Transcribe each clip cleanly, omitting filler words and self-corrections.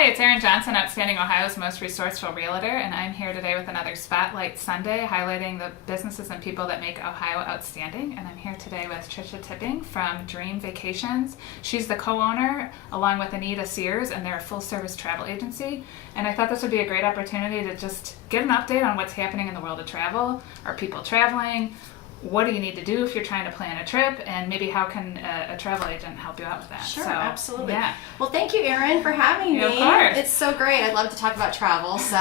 Hi, it's Erin Johnson, Outstanding Ohio's most resourceful realtor, and I'm here today with another Spotlight Sunday highlighting the businesses and people that make Ohio outstanding. And I'm here today with Tricia Tipping from Dream Vacations. She's the co-owner along with Anita Sears, and they're a full-service travel agency. And I thought this would be a great opportunity to just get an update on what's happening in the world of travel. Are people traveling? What do you need to do if you're trying to plan a trip, and maybe how can a travel agent help you out with that? Sure, so, absolutely. Yeah. Well, thank you, Erin, for having me. Of course. It's so great. I'd love to talk about travel, so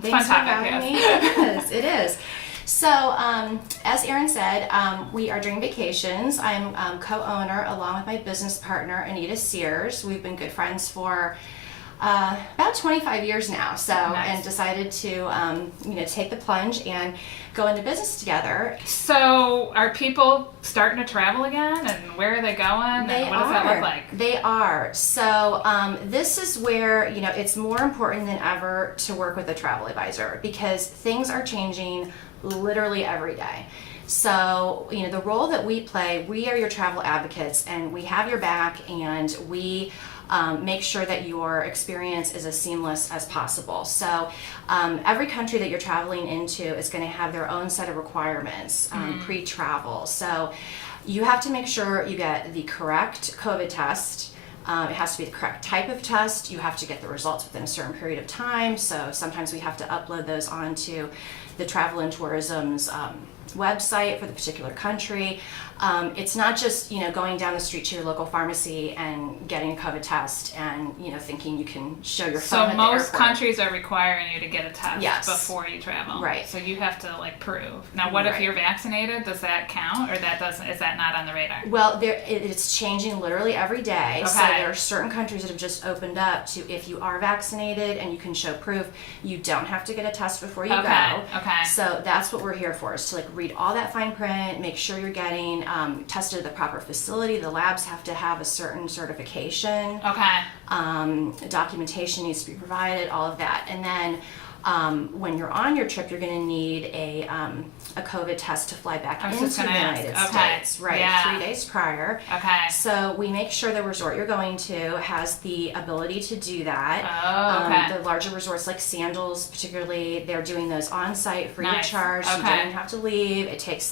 thanks for having me. It is. So, as Erin said, we are Dream Vacations. I'm co-owner along with my business partner, Anita Sears. We've been good friends for about 25 years now, so Nice. And decided to take the plunge and go into business together. So are people starting to travel again, and where are they going, and what does that look like? They are. So this is where it's more important than ever to work with a travel advisor, because things are changing literally every day. So the role that we play, we are your travel advocates, and we have your back, and we make sure that your experience is as seamless as possible. So every country that you're traveling into is going to have their own set of requirements pre-travel. So you have to make sure you get the correct COVID test. It has to be the correct type of test. You have to get the results within a certain period of time. So sometimes we have to upload those onto the Travel and Tourism's website for the particular country. It's not just going down the street to your local pharmacy and getting a COVID test and thinking you can show your phone at the most airport. countries are requiring you to get a test Yes. before you travel. Right. So you have to prove. Now, what if Right. you're vaccinated? Does that count, or that doesn't? Is that not on the radar? Well, it's changing literally every day. Okay. So there are certain countries that have just opened up to, if you are vaccinated and you can show proof, you don't have to get a test before you Okay. go. Okay. So that's what we're here for, is to read all that fine print, make sure you're getting tested at the proper facility. The labs have to have a certain certification. Okay. Documentation needs to be provided, all of that. And then when you're on your trip, you're going to need a COVID test to fly back into the United States. Right, Yeah. 3 days prior. Okay. So we make sure the resort you're going to has the ability to do that. Oh, okay. The larger resorts like Sandals, particularly, they're doing those on site free Nice. of charge. Okay. You don't even have to leave. It takes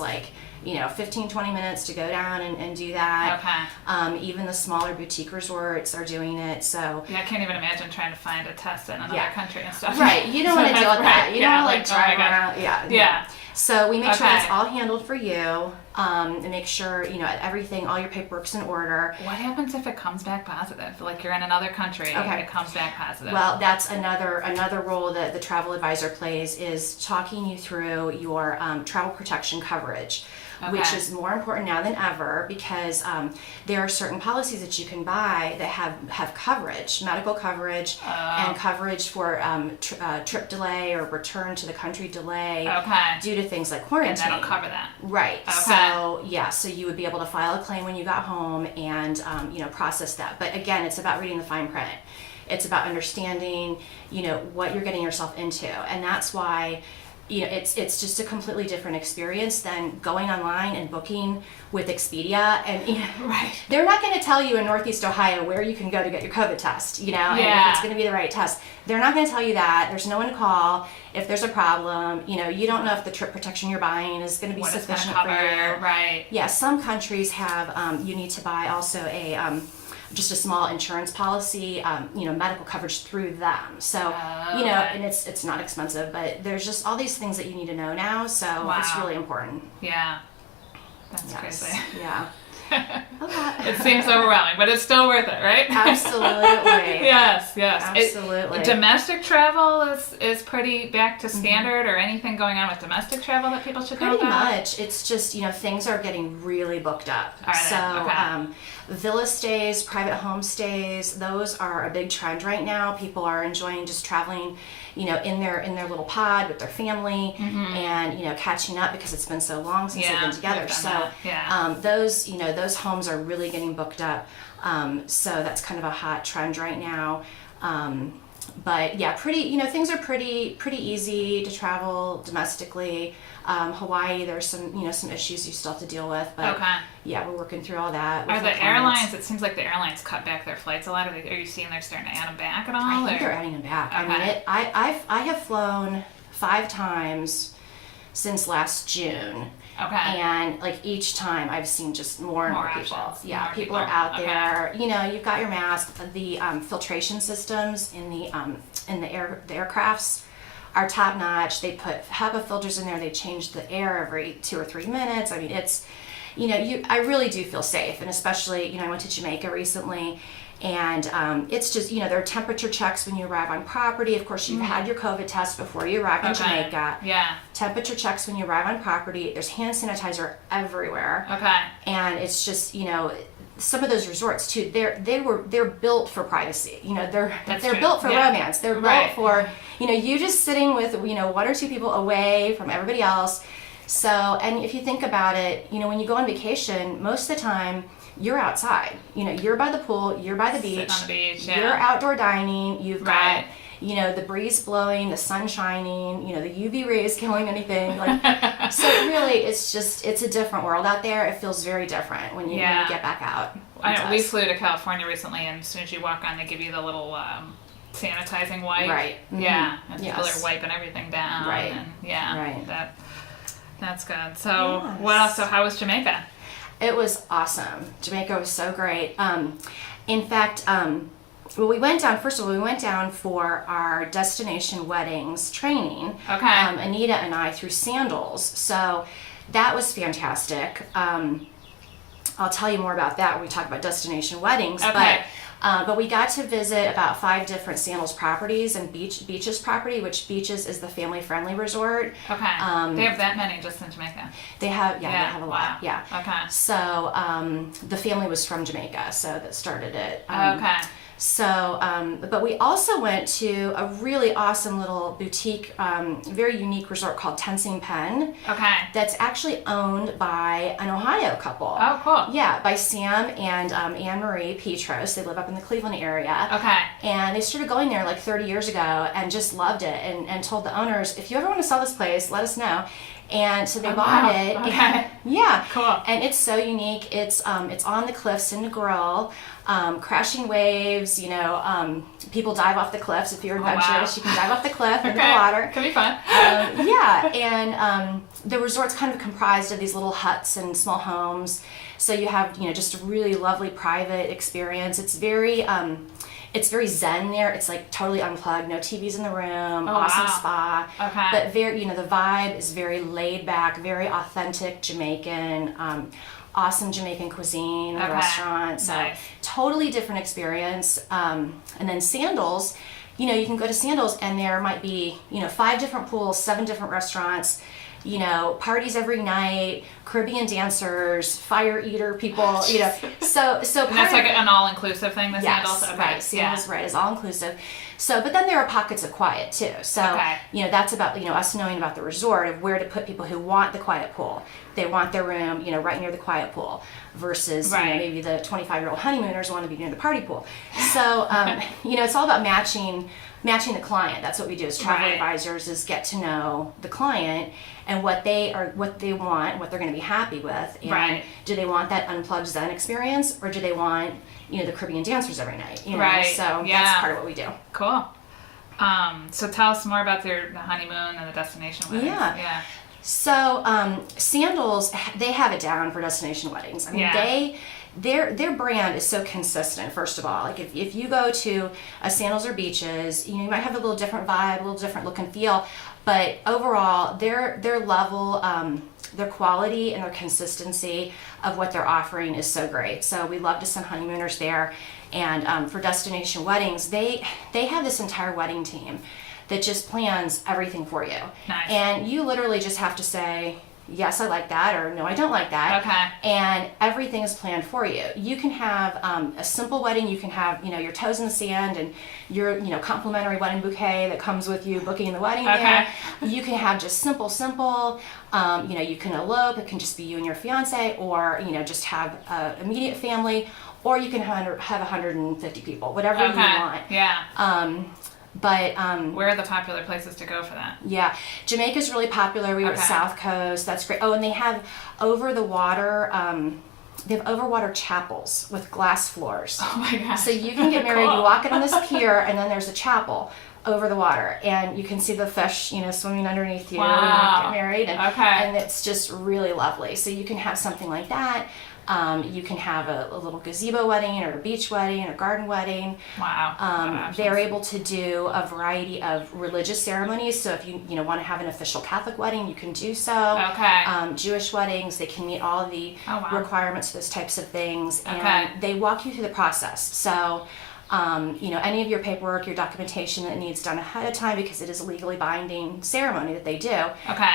15-20 minutes to go down and do that. Okay. Even the smaller boutique resorts are doing it. So Yeah, I can't even imagine trying to find a test in another country and stuff. right, you don't want to deal with that. Right. You Yeah, don't want to drive oh my God. around. Yeah. So we make sure Okay. it's all handled for you, and make sure everything, all your paperwork's in order. What happens if it comes back positive? Like you're in another country and it comes back positive. Well, that's another role that the travel advisor plays, is talking you through your travel protection coverage. Which Okay. is more important now than ever, because there are certain policies that you can buy that have coverage, medical coverage, and coverage for trip delay or return to the country delay due to things like quarantine. And that'll cover that. Right. Okay. So you would be able to file a claim when you got home and process that. But again, it's about reading the fine print. It's about understanding what you're getting yourself into, and that's why it's just a completely different experience than going online and booking with Expedia. And Right. they're not going to tell you in Northeast Ohio where you can go to get your COVID test, and if it's going to be the right test. They're not going to tell you that. There's no one to call if there's a problem. You don't know if the trip protection you're buying is going to be sufficient for you. Right. Yeah, some countries have, you need to buy also just a small insurance policy, medical coverage through them. So, and it's not expensive, but there's just all these things that you need to know now. So it's really important. Yeah. That's crazy. Yeah. It seems overwhelming, but it's still worth it, right? Absolutely. Yes. Absolutely. Domestic travel is pretty back to standard, or anything going on with domestic travel that people should know Pretty about? much. It's just, things are getting really booked up. Are they? So, Okay. villa stays, private home stays, those are a big trend right now. People are enjoying just traveling, in their little pod with their family, and catching up because it's been so long since they've been together. So those homes are really getting booked up. So that's kind of a hot trend right now. But yeah, things are pretty easy to travel domestically. Hawaii, there's some issues you still have to deal with, but yeah, we're working through all that. Are the airlines? It seems like the airlines cut back their flights a lot. Are you seeing they're starting to add them back at all? I think they're adding them back. I mean, I have flown 5 times since last June. Okay. And like each time I've seen just more and more people. Options. Yeah, more people are out there. You know, you've got your mask. The filtration systems in the aircrafts are top notch. They put HEPA filters in there. They change the air every 2 or 3 minutes. I mean, it's, I really do feel safe. And especially, I went to Jamaica recently, and it's just, there are temperature checks when you arrive on property. Of course, you've had your COVID test before you arrive in Jamaica. Yeah. Temperature checks when you arrive on property. There's hand sanitizer everywhere. Okay. And it's just, some of those resorts too, they're built for privacy. They're built for romance. They're built for, you just sitting with, 1 or 2 people away from everybody else. So, and if you think about it, when you go on vacation, most of the time you're outside. You're by the pool, you're by the beach. Sitting on the beach, yeah. You're outdoor dining. You've got, the breeze blowing, the sun shining, the UV rays killing anything. So really, it's a different world out there. It feels very different when you get back out. I know, we flew to California recently, and as soon as you walk on, they give you the little sanitizing wipe. Right. Mm-hmm. Yeah, and people are wiping everything down. Right. And that's good. So what else? So how was Jamaica? It was awesome. Jamaica was so great. In fact, we went down for our destination weddings training. Okay. Anita and I through Sandals. So that was fantastic. I'll tell you more about that when we talk about destination weddings. Okay. But we got to visit about 5 different Sandals properties and Beaches property, which Beaches is the family-friendly resort. Okay. They have that many just in Jamaica? They have, they have a lot. Wow. Yeah. Okay. So the family was from Jamaica, so that started it. Okay. So, but we also went to a really awesome little boutique, very unique resort called Tensing Pen. Okay. That's actually owned by an Ohio couple. Oh, cool. Yeah, by Sam and Anne Marie Petros. They live up in the Cleveland area. Okay. And they started going there like 30 years ago and just loved it and told the owners, if you ever want to sell this place, let us know. And so they bought it. Okay. And, yeah. Cool. And it's so unique. It's on the cliffs in Negril, crashing waves. People dive off the cliffs. If you're adventurous, you can dive off the cliff into the water. Could be fun. Yeah, and the resort's kind of comprised of these little huts and small homes. So you have just a really lovely private experience. It's very zen there. It's like totally unplugged, no TVs in the room, awesome spa. Okay. But the vibe is very laid back, very authentic Jamaican, awesome Jamaican cuisine, the restaurant. So nice. Totally different experience. And then Sandals, you can go to Sandals and there might be, 5 different pools, 7 different restaurants, parties every night, Caribbean dancers, fire eater people, so And that's like an all-inclusive thing, the Sandals? Okay. Right, Sandals, right, is all-inclusive. So, but then there are pockets of quiet too. So, that's about, us knowing about the resort of where to put people who want the quiet pool. They want their room, right near the quiet pool versus, maybe the 25-year-old honeymooners want to be near the party pool. So, it's all about matching the client. That's what we do as travel advisors, is get to know the client and what they want, what they're going to be happy with. And do they want that unplugged Zen experience, or do they want, the Caribbean dancers every night? So that's part of what we do. Cool. So tell us more about the honeymoon and the destination weddings. Yeah. So Sandals, they have it down for destination weddings. I mean, their brand is so consistent. First of all, like if you go to a Sandals or Beaches, you might have a little different vibe, a little different look and feel, but overall, their level, their quality and their consistency of what they're offering is so great. So we love to send honeymooners there, and for destination weddings, they have this entire wedding team that just plans everything for you. Nice. And you literally just have to say, yes, I like that, or no, I don't like that. Okay. And everything is planned for you. You can have a simple wedding. You can have, your toes in the sand and your, complimentary wedding bouquet that comes with you booking the wedding there. You can have just simple. You can elope. It can just be you and your fiance, or, just have immediate family, or you can have 150 people, whatever you want. Yeah. But where are the popular places to go for that? yeah, Jamaica's really popular. We were at South Coast. That's great. Oh, and they have over the water. They have overwater chapels with glass floors. Oh my gosh. So you can get married. Cool. You walk in on this pier, and then there's a chapel over the water, and you can see the fish, swimming underneath you. Wow. And get married, Okay. and it's just really lovely. So you can have something like that. You can have a little gazebo wedding, or a beach wedding, or a garden wedding. Wow. They're able to do a variety of religious ceremonies. So if you want to have an official Catholic wedding, you can do so. Okay. Jewish weddings, they can meet all the requirements for those types of things, and they walk you through the process. So. Any of your paperwork, your documentation that needs done ahead of time, because it is a legally binding ceremony that they do. Okay.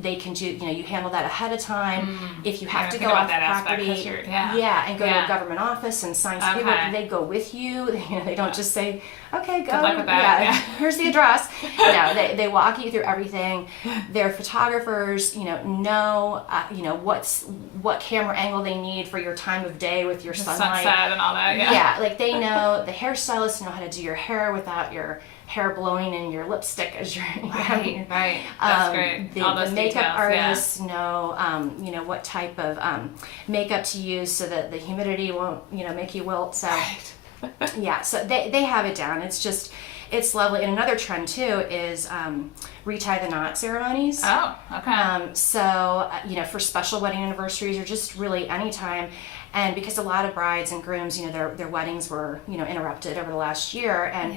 They can do, you handle that ahead of time. If you have to go off off property, and go to a government office and sign some paperwork, they go with you. They don't just say, okay, go. Good luck with that. Yeah, here's the address. No, they walk you through everything. Their photographers, know what camera angle they need for your time of day with your sunlight. Sunset and all that. Yeah, like they know, the hairstylists know how to do your hair without your hair blowing in your lipstick as you're right. That's great. All those the makeup details, artists know, what type of makeup to use so that the humidity won't, make you wilt. So, yeah, so they have it down. It's lovely. And another trend too is retie the knot ceremonies. Oh, okay. So, for special wedding anniversaries or just really any time. And because a lot of brides and grooms, their weddings were, interrupted over the last year, and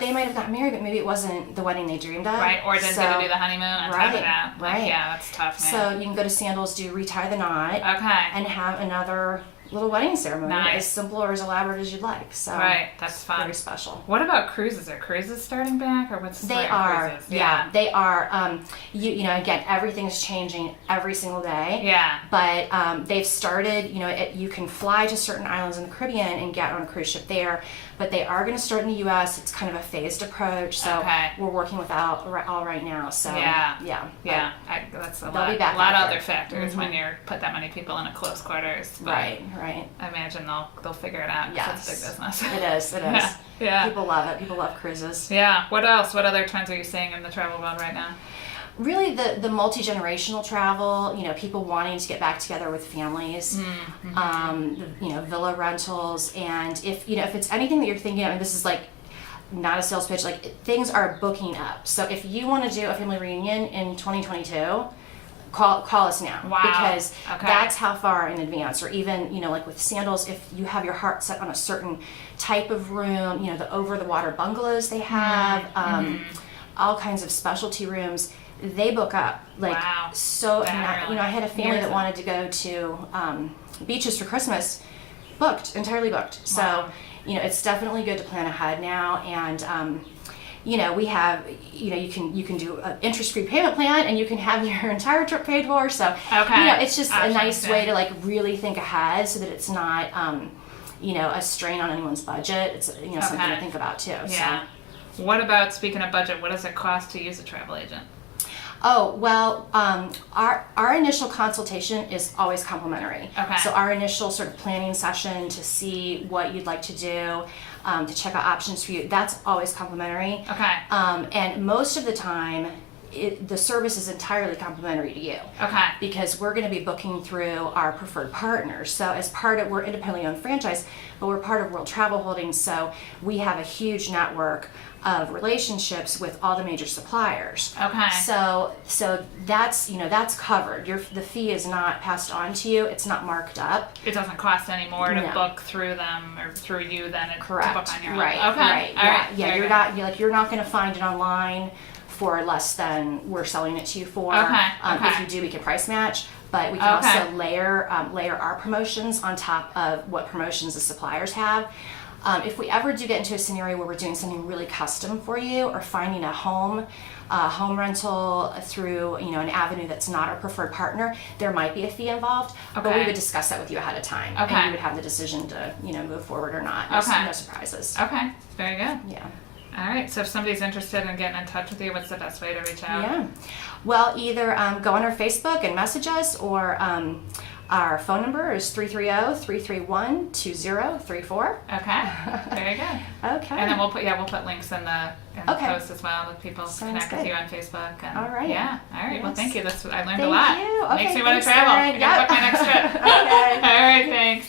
they might have gotten married, but maybe it wasn't the wedding they dreamed of. Right, or didn't get to do the honeymoon on top of that. Right. Yeah, that's tough, man. So you can go to Sandals, do retie the knot, and have another little wedding ceremony, as simple or as elaborate as you'd like. So that's fun. Very special. What about cruises? Are cruises starting back, or what's the story on cruises? Yeah, they are. Again, everything's changing every single day. Yeah. But they've started. You can fly to certain islands in the Caribbean and get on a cruise ship there. But they are going to start in the U.S. It's kind of a phased approach. So we're working with all right now. So that's a lot of other factors when you're put that many people in a close quarters. But right. I imagine they'll figure it out. Yes, it's a big business. It is. Yeah. People love it. People love cruises. Yeah. What else? What other trends are you seeing in the travel world right now? Really, the multi-generational travel, people wanting to get back together with families, villa rentals, and if it's anything that you're thinking of, and this is like not a sales pitch, like things are booking up. So if you want to do a family reunion in 2022, call us now. Wow. Because that's how far in advance. Or even, like with Sandals, if you have your heart set on a certain type of room, the over-the-water bungalows they have, all kinds of specialty rooms, they book up. So, I had a family that wanted to go to beaches for Christmas, entirely booked. So, it's definitely good to plan ahead now. And, we have, you can do an interest-free payment plan, and you can have your entire trip paid for. So, it's just a nice way to really think ahead, so that it's not, a strain on anyone's budget. It's something to think about too. Yeah. So. What about, speaking of budget, what does it cost to use a travel agent? Oh, well, our initial consultation is always complimentary. Okay. So our initial sort of planning session to see what you'd like to do, to check out options for you, that's always complimentary. Okay. And most of the time, the service is entirely complimentary to you. Okay. Because we're going to be booking through our preferred partners. So as we're independently owned franchise, but we're part of World Travel Holdings, so we have a huge network of relationships with all the major suppliers. Okay. So that's covered. The fee is not passed on to you. It's not marked up. It doesn't cost any more to book through them or through you than it Correct. to book on your own. Right. Okay. Right. All right. Yeah. You're not going to find it online for less than we're selling it to you for. Okay. If you do, we can price match. But we can also layer our promotions on top of what promotions the suppliers have. If we ever do get into a scenario where we're doing something really custom for you, or finding a home rental through an avenue that's not our preferred partner, there might be a fee involved. But we would discuss that with you ahead of time, and you would have the decision to move forward or not. No surprises. Okay, very good. Yeah. All right. So if somebody's interested in getting in touch with you, what's the best way to reach out? Yeah. Well, either go on our Facebook and message us, or Our phone number is 330-331-2034. Okay. Very good. Okay. And then we'll put links in the Okay. post as well with people to Sounds connect with good. you on Facebook. And All right. Yeah. All right. Well, Yes. thank you. I learned a Thank lot. you. Okay, Makes me want to thanks, travel. Erin. I gotta book my next trip. Okay. All right. Thanks.